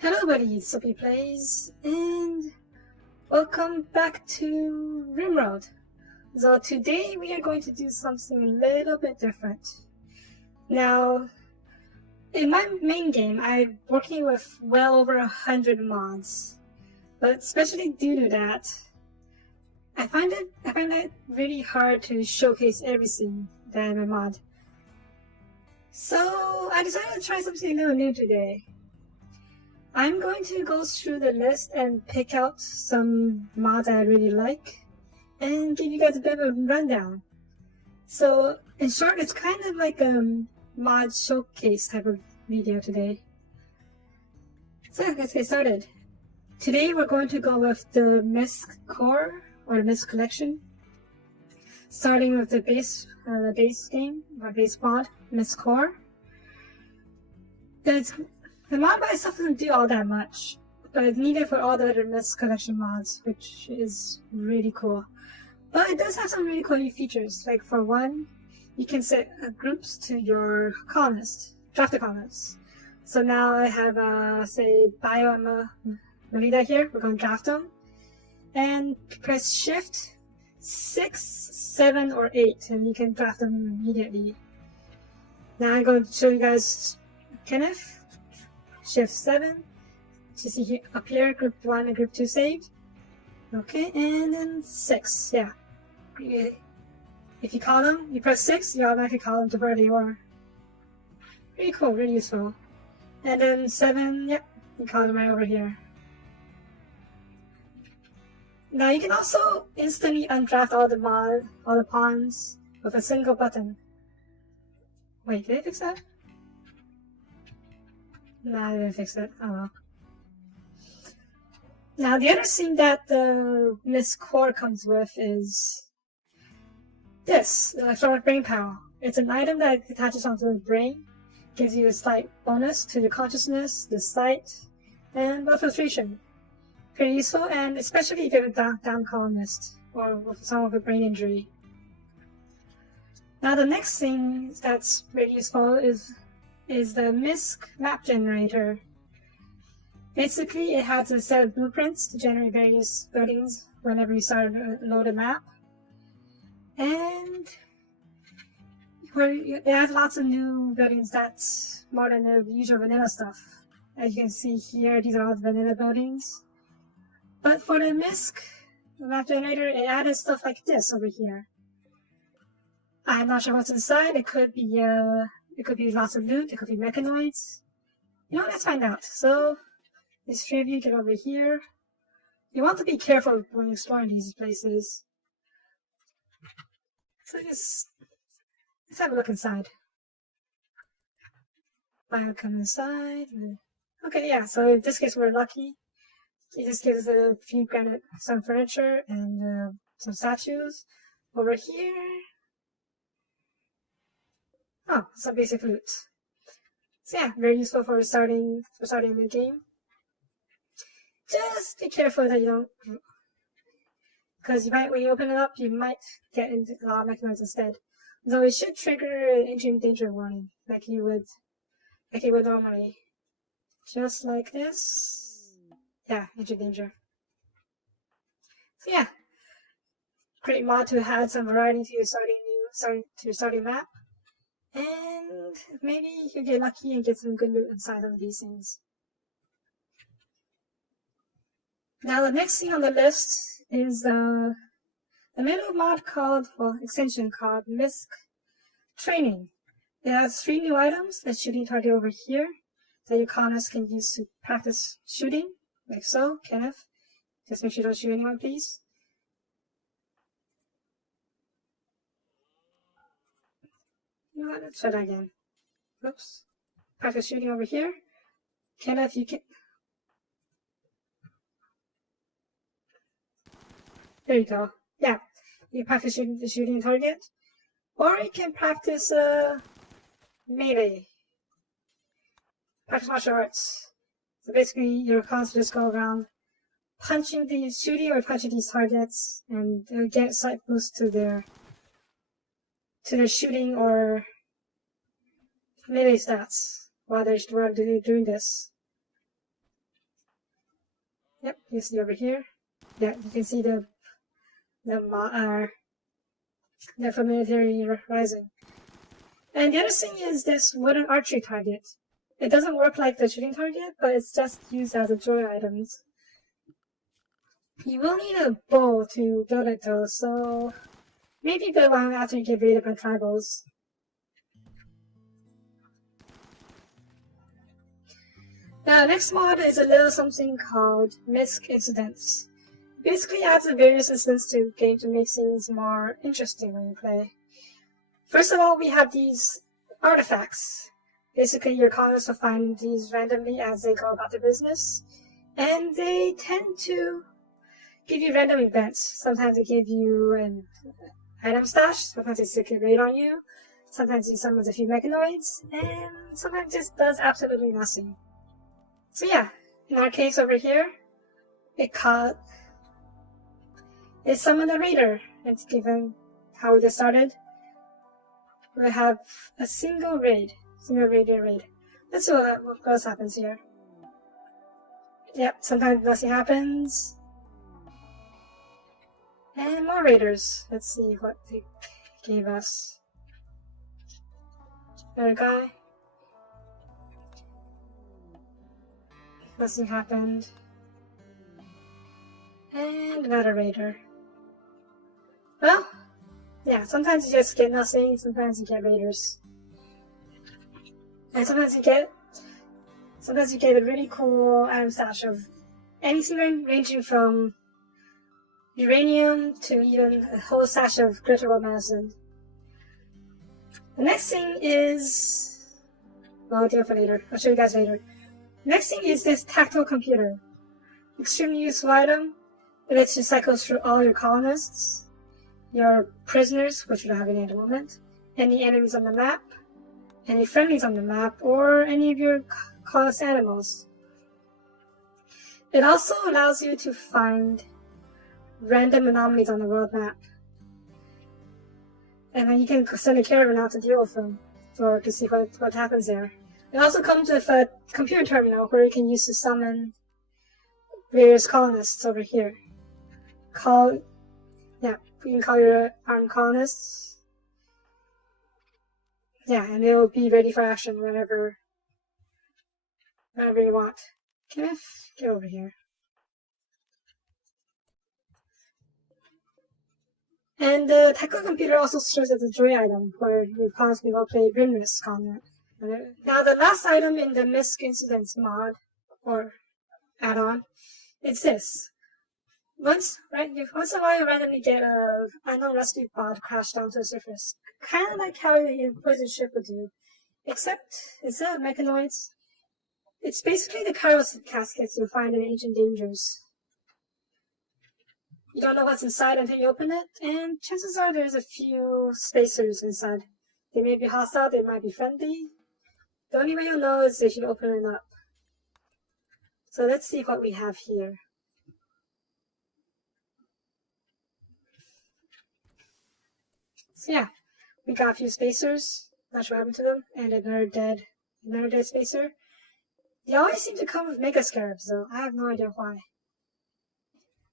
Hello buddies, Soapy Plays, and welcome back to RimWorld. So today we are going to do something a little bit different. Now, in my main game, I'm working with well over 100 mods, but especially due to that, I find it really hard to showcase everything that I'm a mod. So I decided to try something a little new today. I'm going to go through the list and pick out some mods I really like and give you guys a bit of a rundown. So in short, it's kind of like a mod showcase type of video today. So let's get started. Today we're going to go with the Misc Core or the Misc collection, starting with the base game or base mod, Misc Core. The mod by itself doesn't do all that much, but it's needed for all the other Misc collection mods, which is really cool. But it does have some really cool new features. Like for one, you can set groups to your colonists, drafted colonists. So now I have, say, Bio and Melita here. We're going to draft them. And press Shift 6, 7, or 8, and you can draft them immediately. Now I'm going to show you guys Kenneth. Shift 7 to see here, up here, group 1 and group 2 saved. Okay, and then 6, yeah. If you call them, you press 6, you automatically call them to where they were. Really cool, really useful. And then 7, yep, you call them right over here. Now you can also instantly undraft all the pawns with a single button. Wait, did I fix that? No, I didn't fix it. Oh well. Now the other thing that the Misc Core comes with is this, electronic brain power. It's an item that attaches onto the brain, gives you a slight bonus to the consciousness, the sight, and blood filtration. Pretty useful, and especially if you're a down colonist or with some of a brain injury. Now the next thing that's really useful is the Misc Map Generator. Basically, it has a set of blueprints to generate various buildings whenever you start a loaded map. And it has lots of new buildings that's more than the usual vanilla stuff. As you can see here, these are all the vanilla buildings. But for the Misc Map Generator, it added stuff like this over here. I'm not sure what's inside. It could be lots of loot, it could be mechanoids. You know, let's find out. So, these three of you get over here. You want to be careful when exploring these places. So let's have a look inside. I'll come inside. Okay, yeah, so in this case we're lucky. It just gives us a few some furniture and some statues. Over here, oh, some basic loot. So yeah, very useful for starting the game. Just be careful that you don't, because when you open it up, you might get into a lot of mechanoids instead. Though it should trigger an entry danger warning, like you would normally. Just like this. Yeah, entry danger. So yeah, great mod to add some variety to your starting map. And maybe you get lucky and get some good loot inside of these things. Now the next thing on the list is the middle mod extension called Misc Training. It has 3 new items, a shooting target over here that your colonists can use to practice shooting, like so. Kenneth, just make sure you don't shoot anyone, please. You know what, let's try that again. Oops. Practice shooting over here. Kenneth, you can... There you go. Yeah, you practice the shooting target. Or you can practice melee. Practice martial arts. So basically, your colonists just go around shooting or punching these targets and get slight boost to their shooting or melee stats while they're doing this. Yep, you see over here. Yeah, you can see the familiarity rising. And the other thing is this wooden archery target. It doesn't work like the shooting target, but it's just used as a joy items. You will need a bow to build it though, so maybe build one after you get raided by tribals. Now, next mod is a little something called Misc Incidents. Basically adds various incidents to the game to make things more interesting when you play. First of all, we have these artifacts. Basically, your colonists will find these randomly as they go about their business, and they tend to give you random events. Sometimes they give you an item stash, sometimes they stick a raid on you, sometimes it summons a few mechanoids, and sometimes it just does absolutely nothing. So yeah, in our case over here, it summoned a raider, and given how we just started, we have a single raid. Let's see what else happens here. Yep, sometimes nothing happens. And more raiders. Let's see what they gave us. Another guy. Nothing happened. And another raider. Well, yeah, sometimes you just get nothing, sometimes you get raiders. And sometimes you get a really cool item stash of anything ranging from uranium to even a whole stash of critical medicine. The next thing is, well, I'll do it for later. I'll show you guys later. Next thing is this tactile computer. Extremely useful item. It lets you cycle through all your colonists, your prisoners, which we don't have any at the moment, any enemies on the map, any friendlies on the map, or any of your colonist animals. It also allows you to find random anomalies on the world map. And then you can send a caravan out to deal with them, or to see what happens there. It also comes with a computer terminal where you can use to summon various colonists over here. You can call your armed colonists. Yeah, and they will be ready for action whenever you want. Kenneth, get over here. And the tactile computer also serves as a joy item where your colonists will play RimWorld on it. Now the last item in the Misc Incidents mod, or add-on, it's this. Once in a while you randomly get a unknown rescue pod crash down to the surface. Kind of like how your poison ship would do. Except, instead of mechanoids, it's basically the careless caskets you'll find in Ancient Dangers. You don't know what's inside until you open it, and chances are there's a few spacers inside. They may be hostile, they might be friendly. The only way you'll know is if you open it up. So let's see what we have here. So yeah, we got a few spacers, not sure what happened to them, and another dead spacer. They always seem to come with mega scarabs though, I have no idea why.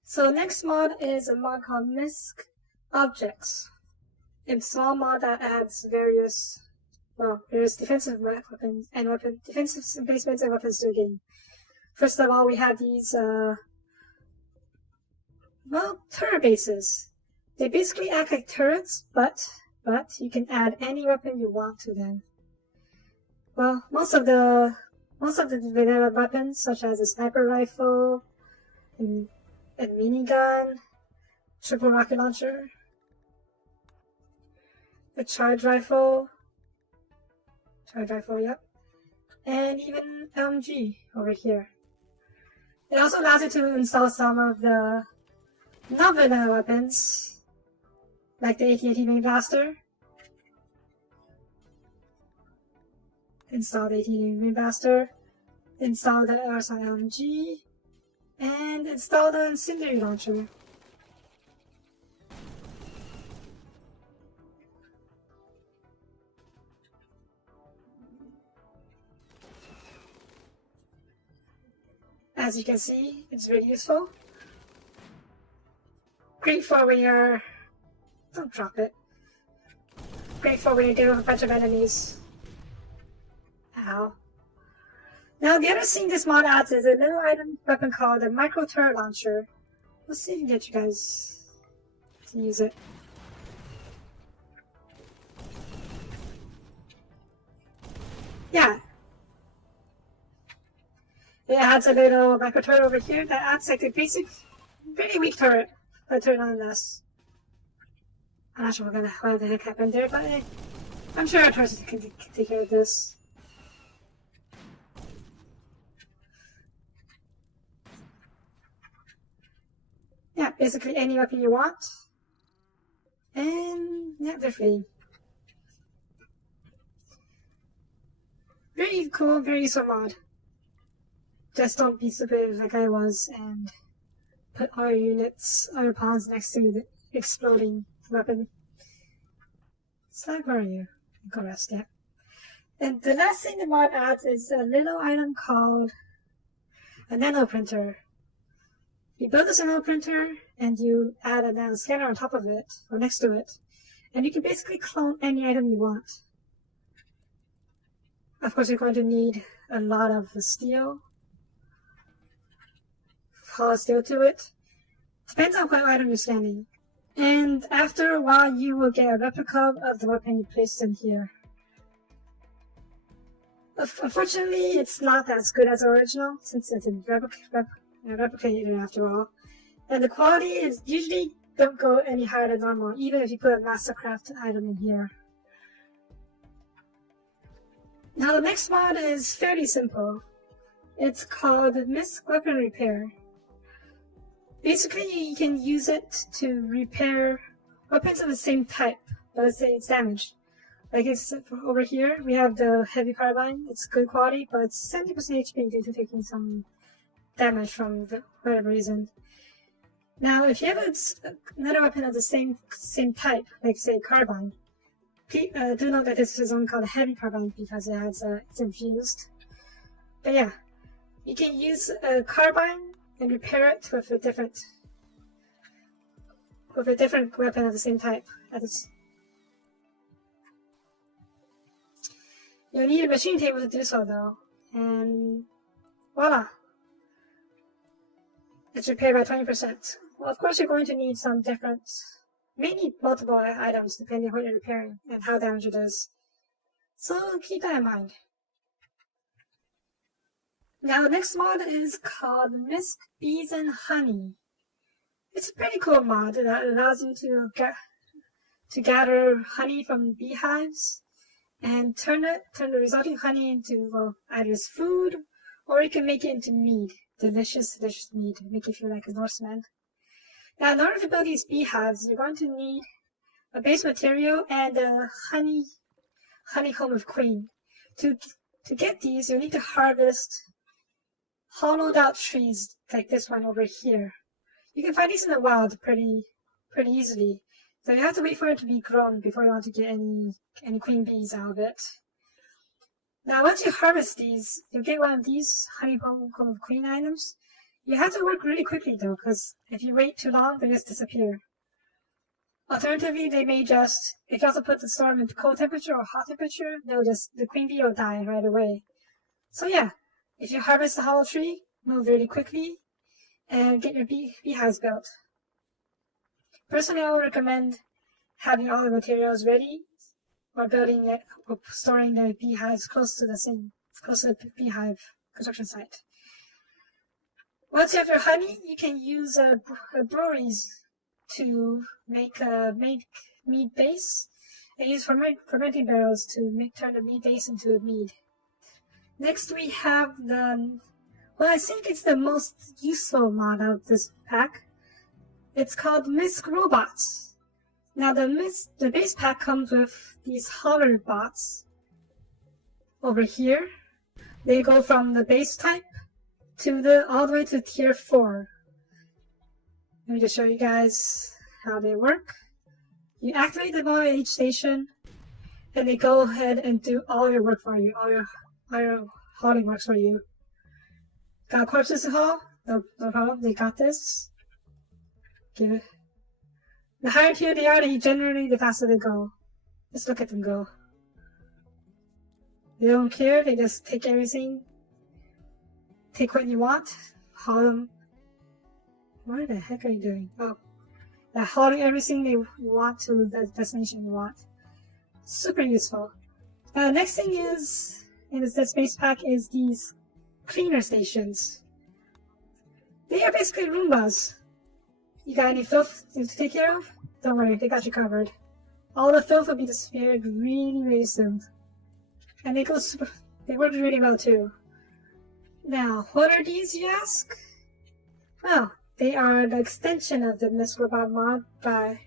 So next mod is a mod called Misc Objects. It's a small mod that adds various defensive weapons and defensive emplacements and weapons to the game. First of all, we have these turret bases. They basically act like turrets, but you can add any weapon you want to them. Well, most of the vanilla weapons, such as a sniper rifle, and a minigun, triple rocket launcher, a charge rifle, yep, and even LMG over here. It also allows you to install some of the non-vanilla weapons, like the AT-AT Main Blaster. Install the AT-AT Main Blaster, install the RSI LMG, and install the Incendiary Launcher. As you can see, it's really useful. Great for when you're... Don't drop it. Great for when you're dealing with a bunch of enemies. Ow. Now the other thing this mod adds is a little item weapon called a micro turret launcher. Let's see if we can get you guys to use it. Yeah. It adds a little micro turret over here that adds like the basic, pretty weak turret. But turn on this. I'm not sure what the heck happened there, but I'm sure our turrets can take care of this. Yeah, basically any weapon you want. And yeah, they're free. Very cool, very useful mod. Just don't be stupid like I was and put all your units, all your pawns next to the exploding weapon. Slag, where are you? Go rest, yeah. And the last thing the mod adds is a little item called a nano printer. You build this nano printer and you add a nano scanner on top of it, or next to it, and you can basically clone any item you want. Of course, you're going to need a lot of the steel. Hollow steel to it. Depends on what item you're scanning. And after a while, you will get a replica of the weapon you placed in here. Unfortunately, it's not as good as the original, since it's a replicator after all. And the quality is usually don't go any higher than normal, even if you put a Mastercraft item in here. Now the next mod is fairly simple. It's called Misc Weapon Repair. Basically, you can use it to repair weapons of the same type, but let's say it's damaged. Like it's over here, we have the heavy carbine. It's good quality, but it's 70% HP due to taking some damage from whatever reason. Now, if you have another weapon of the same type, like say carbine, do note that this is only called a heavy carbine because it's infused. But yeah, you can use a carbine and repair it with a different weapon of the same type. You'll need a machine table to do so though, and voila! It's repaired by 20%. Well, of course you're going to need some different, maybe multiple items depending on what you're repairing and how damaged it is. So keep that in mind. Now the next mod is called Misc Bees and Honey. It's a pretty cool mod that allows you to gather honey from beehives and turn the resulting honey into, well, either as food or you can make it into mead. Delicious, delicious mead. Make you feel like a Norseman. Now in order to build these beehives, you're going to need a base material and a honeycomb of queen. To get these, you'll need to harvest hollowed out trees like this one over here. You can find these in the wild pretty easily. So you have to wait for it to be grown before you want to get any queen bees out of it. Now once you harvest these, you'll get one of these honeycomb of queen items. You have to work really quickly though, because if you wait too long, they just disappear. Alternatively, they may just, if you also put the storm into cold temperature or hot temperature, the queen bee will die right away. So yeah, if you harvest the hollow tree, move really quickly and get your beehives built. Personally, I would recommend having all the materials ready or building it or storing the beehives close to the beehive construction site. Once you have your honey, you can use breweries to make mead base and use fermenting barrels to turn the mead base into a mead. Next we have I think it's the most useful mod out of this pack. It's called Misc Robots. Now the base pack comes with these hover bots over here. They go from the base type to all the way to tier 4. Let me just show you guys how they work. You activate them all at each station, and they go ahead and do all your work for you, all your hauling works for you. Got corpses to haul? No problem, they got this. Give it. The higher tier they are, generally the faster they go. Just look at them go. They don't care, they just take everything. Take what you want, haul them. What the heck are you doing? Oh, they're hauling everything they want to the destination you want. Super useful. Next thing is, in the space pack, is these cleaner stations. They are basically Roombas. You got any filth to take care of? Don't worry, they got you covered. All the filth will be disappeared really, really soon. And they work really well too. Now, what are these, you ask? Well, they are the extension of the Misc Robot mod by...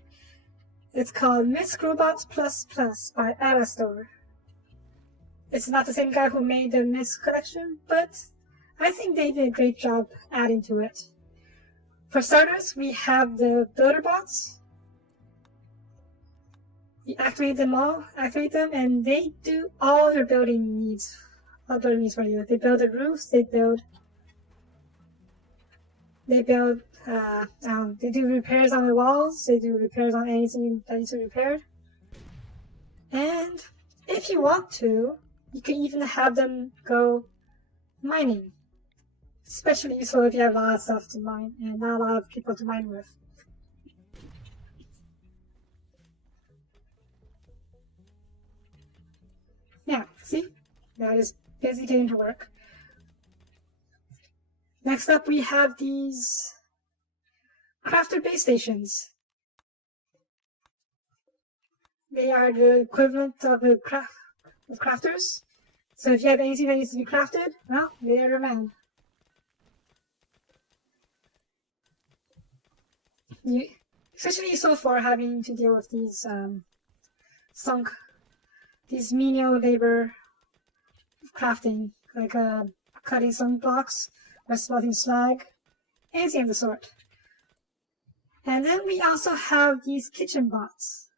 It's called Misc Robots Plus Plus by Alastor. It's not the same guy who made the Misc collection, but I think they did a great job adding to it. For starters, we have the builder bots. You activate them, and they do all your building needs. All building needs for you. They build the roofs, they do repairs on the walls, they do repairs on anything that needs to be repaired. And if you want to, you can even have them go mining. Especially useful if you have a lot of stuff to mine and not a lot of people to mine with. Yeah, see? Now just busy getting to work. Next up we have these crafter base stations. They are the equivalent of the crafters. So if you have anything that needs to be crafted, well, they are your man. Especially so far having to deal with these these menial labor crafting, like cutting some blocks or smelting slag, anything of the sort. And then we also have these kitchen bots.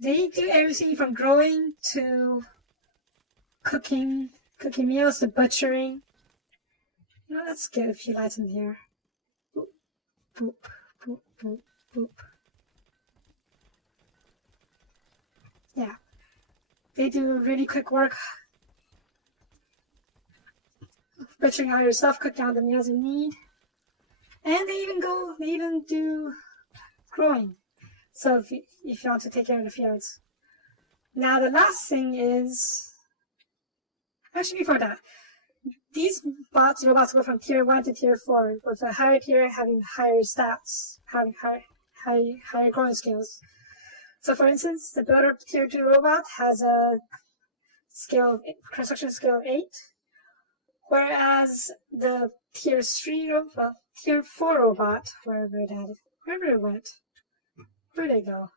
They do everything from growing to cooking meals to butchering. Let's get a few lights in here. Boop, boop, boop, boop, boop. Yeah, they do really quick work. Butchering all your stuff, cooking all the meals you need. And they even do growing. So if you want to take care of the fields. Now the last thing is, actually before that, these robots go from tier 1 to tier 4, with a higher tier having higher stats, having higher growing skills. So for instance, the builder tier 2 robot has a construction skill of 8, whereas the tier 4 robot, wherever it went, where'd they go?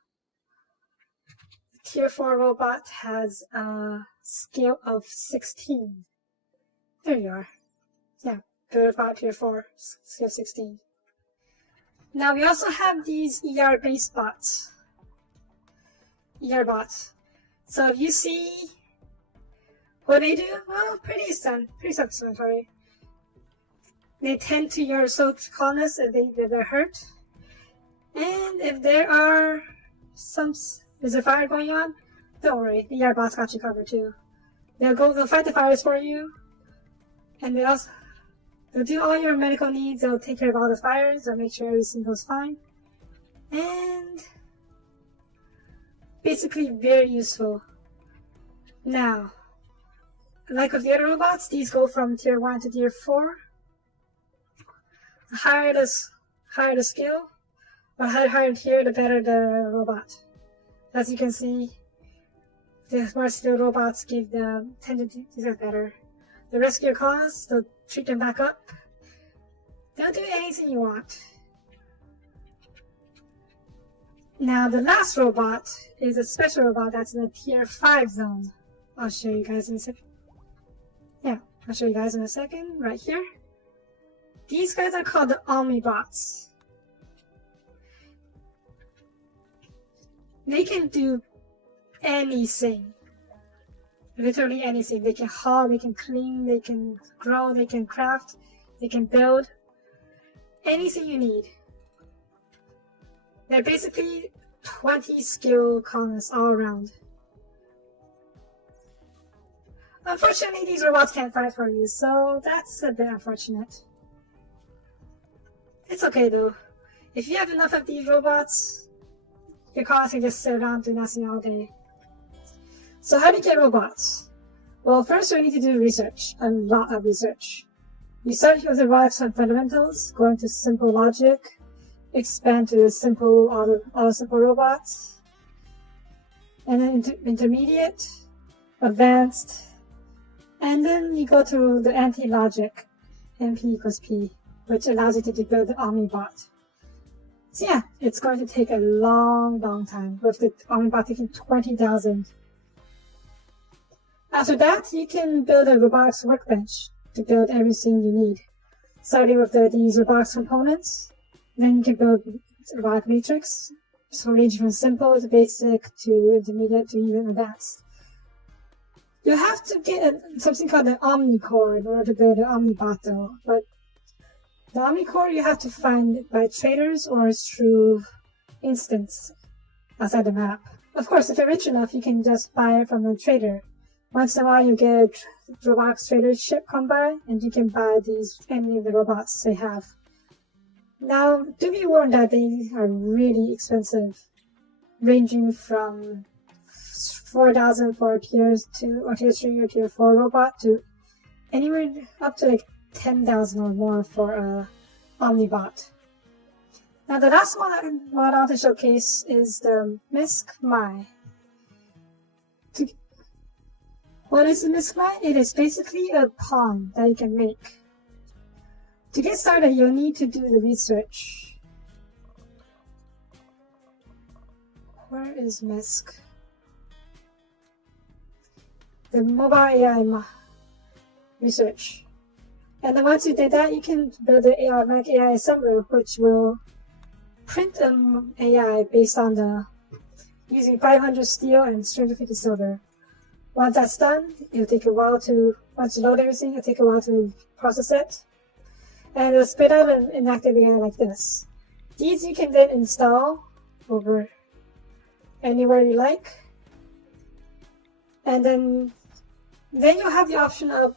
The tier 4 robot has a skill of 16. There you are. Yeah, builder bot tier 4, skill 16. Now we also have these ER-based bots. ER bots. So if you see what they do, well, pretty self-explanatory. They tend to your assault colonists if they're hurt. And if there's a fire going on, don't worry, the ER bots got you covered too. They'll fight the fires for you. And they'll do all your medical needs, they'll take care of all the fires, they'll make sure everything goes fine. And basically very useful. Now, like with the other robots, these go from tier 1 to tier 4. The higher the skill, or higher tier, the better the robot. As you can see, the more skilled robots tend to do better. The rescue colonists, they'll treat them back up. They'll do anything you want. Now the last robot is a special robot that's in the tier 5 zone. I'll show you guys in a second. Yeah, I'll show you guys in a second, right here. These guys are called the Omnibots. They can do anything. literally anything. They can haul, they can clean, they can grow, they can craft, they can build. Anything you need. They're basically 20 skill columns all around. Unfortunately, these robots can't fight for you, so that's a bit unfortunate. It's okay though. If you have enough of these robots, your colonists can just sit around doing nothing all day. So how do you get robots? Well, first we need to do research, a lot of research. You start with the robotics fundamentals, go into simple logic, expand to simple, all simple robots, and then intermediate, advanced, and then you go to the anti-logic, MP equals P, which allows you to build the Omnibot. So yeah, it's going to take a long time, with the Omnibot taking 20,000. After that, you can build a robotics workbench to build everything you need. Starting with these robotics components, then you can build robotic matrix, so ranging from simple to basic to intermediate to even advanced. You have to get something called an Omni Core in order to build an Omnibot though, but the Omni Core you have to find by traders or through instants outside the map. Of course, if you're rich enough, you can just buy it from a trader. Once in a while, you get a robotics trader ship come by, and you can buy any of the robots they have. Now, do be warned that they are really expensive, ranging from 4,000 for a tier 2 or tier 3 or tier 4 robot to anywhere up to like 10,000 or more for a Omnibot. Now, the last mod I want to showcase is the Misc Map. What is the Misc Map? It is basically a pawn that you can make. To get started, you'll need to do the research. Where is Misc? The mobile AI research. And then once you did that, you can build the Mac AI assembler, which will print an AI based on using 500 steel and 350 silver. Once that's done, it'll take a while once you load everything, it'll take a while to process it. And it'll spit out an inactive AI like this. These you can then install over anywhere you like. And then you'll have the option of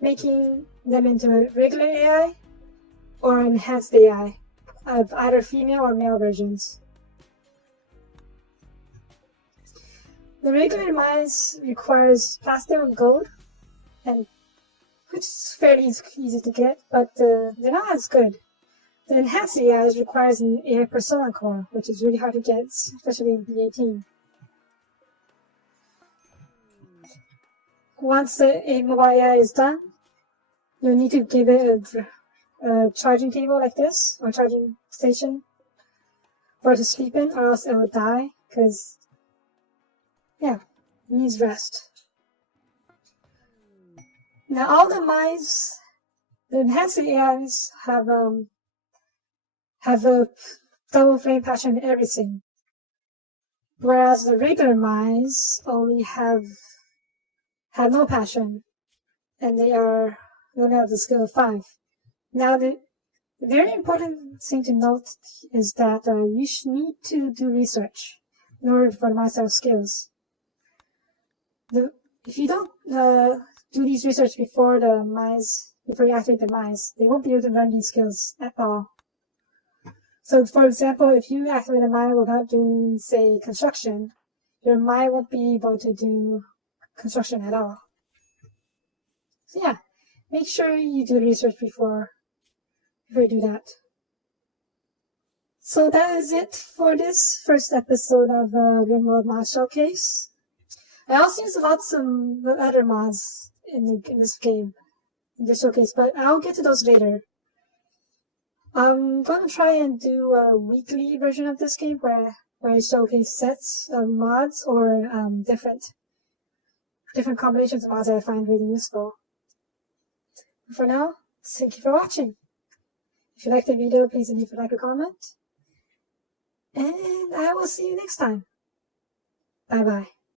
making them into a regular AI or enhanced AI of either female or male versions. The regular mines requires platinum and gold, which is fairly easy to get, but they're not as good. The enhanced AI requires an AI persona core, which is really hard to get, especially in B18. Once the mobile AI is done, you'll need to give it a charging table like this, or charging station, for it to sleep in, or else it will die, because yeah, it needs rest. Now all the mines, the enhanced AIs have a double flame passion in everything, whereas the regular mines only have no passion, and they only have the skill of 5. Now the very important thing to note is that you need to do research in order for mines to have skills. If you don't do these research before you activate the mines, they won't be able to learn these skills at all. So, for example, if you activate a mine without doing, say, construction, your mine won't be able to do construction at all. So yeah, make sure you do research before you do that. So that is it for this first episode of RimWorld Mods Showcase. I also use lots of other mods in this game, in this showcase, but I'll get to those later. I'm going to try and do a weekly version of this game where I showcase sets of mods or different combinations of mods that I find really useful. For now, thank you for watching. If you liked the video, please leave a like or comment. And I will see you next time. Bye bye.